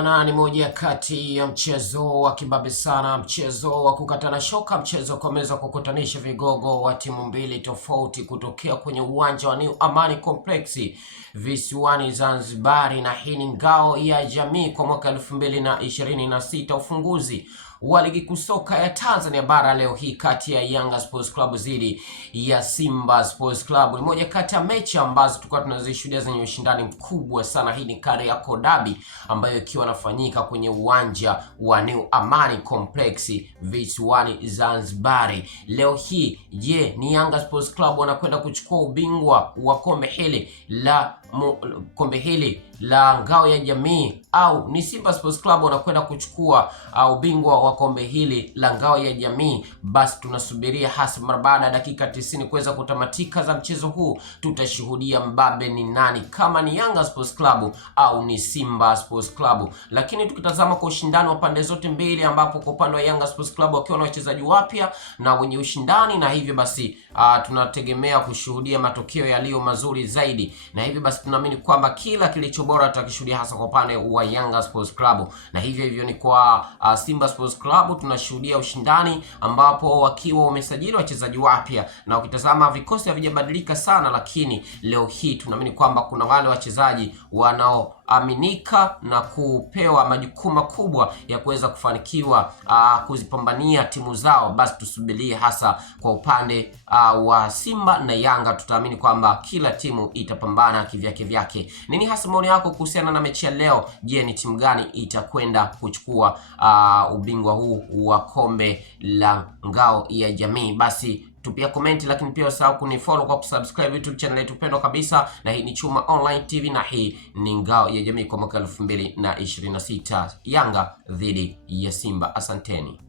Ni moja kati ya mchezo wa kibabe sana, mchezo wa kukatana shoka, mchezo kwa meza kukutanisha vigogo wa timu mbili tofauti kutokea kwenye uwanja wa New Amani Complex visiwani Zanzibar, na hii ni ngao ya jamii kwa mwaka 2026, ufunguzi wa ligi kuu soka ya Tanzania bara leo hii kati ya Yanga Sports Club dhidi ya Simba Sports Club. Ni moja kati ya mechi ambazo tulikuwa tunazishuhudia zenye ushindani mkubwa sana. Hii ni Kariakoo Derby ambayo ikiwa inafanyika kwenye uwanja wa New Amani Complex visiwani Zanzibar. Leo hii je, ni Yanga Sports Club wanakwenda kuchukua ubingwa wa kombe hili la ngao ya jamii, au ni Simba Sports Club wanakwenda kuchukua ubingwa wa kombe hili la ngao ya jamii? Basi tunasubiria hasa mara baada ya dakika 90 kuweza kutamatika za mchezo huu, tutashuhudia mbabe ni nani, kama ni Yanga Sports Club au ni Simba Sports Club. Lakini tukitazama kwa ushindani wa pande zote mbili, ambapo kwa upande wa Yanga Sports Club wakiwa na wachezaji wapya na wenye ushindani, na hivyo basi tunategemea kushuhudia matokeo yaliyo mazuri zaidi, na hivyo basi tunaamini kwamba kila kilicho bora tutakishuhudia hasa kwa upande wa Yanga Sports Club. Na hivyo ni kwa Simba Sports Club tunashuhudia ushindani ambapo wakiwa wamesajili wachezaji wapya, na ukitazama vikosi havijabadilika sana, lakini leo hii tunaamini kwamba kuna wale wachezaji wanaoaminika na kupewa majukumu makubwa ya kuweza kufanikiwa kuzipambania timu zao. Basi tusubirie hasa kwa upande wa Simba na Yanga, tutaamini kwamba kila timu itapambana kivyake. Nini hasa maoni yako kuhusiana na mechi ya leo? Je, ni timu gani itakwenda kuchukua ubingwa huu wa kombe la ngao ya jamii? Basi tupia komenti, lakini pia usahau kunifollow kwa kusubscribe YouTube channel yetu pendwa kabisa, na hii ni Chuma Online TV, na hii ni ngao ya jamii kwa mwaka 2026, Yanga dhidi ya Simba. Asanteni.